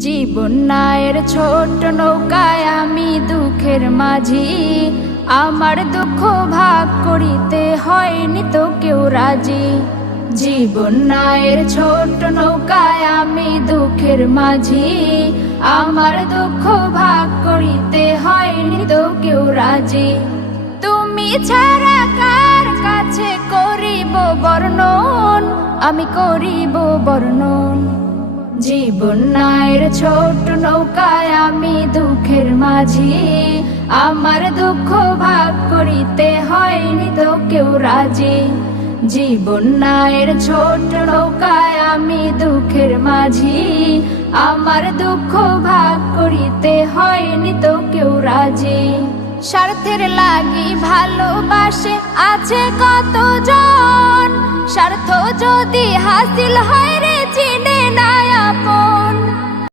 জীবন নায়ের ছোট নৌকায় আমি দুঃখের মাঝি, আমার দুঃখ ভাগ করিতে হয়নি তো কেউ রাজি। জীবন নায়ের ছোট নৌকায় আমি দুঃখের মাঝি, আমার দুঃখ ভাগ করিতে হয়নি তো কেউ রাজি। তুমি ছাড়া কার কাছে করিব বর্ণন, আমি করিব বর্ণন। জীবন নায়ের ছোট নৌকায় আমি দুঃখের মাঝি, আমার দুঃখ ভাগ করিতে হয়নি তো কেউ রাজি। জীবন নায়ের ছোট নৌকায় আমি দুঃখের মাঝি, আমার দুঃখ ভাগ করিতে হয়নি তো কেউ রাজি। স্বার্থের লাগি ভালোবাসে আছে কতজন, স্বার্থ যদি হাসিল হয় রে চিনে না আপন।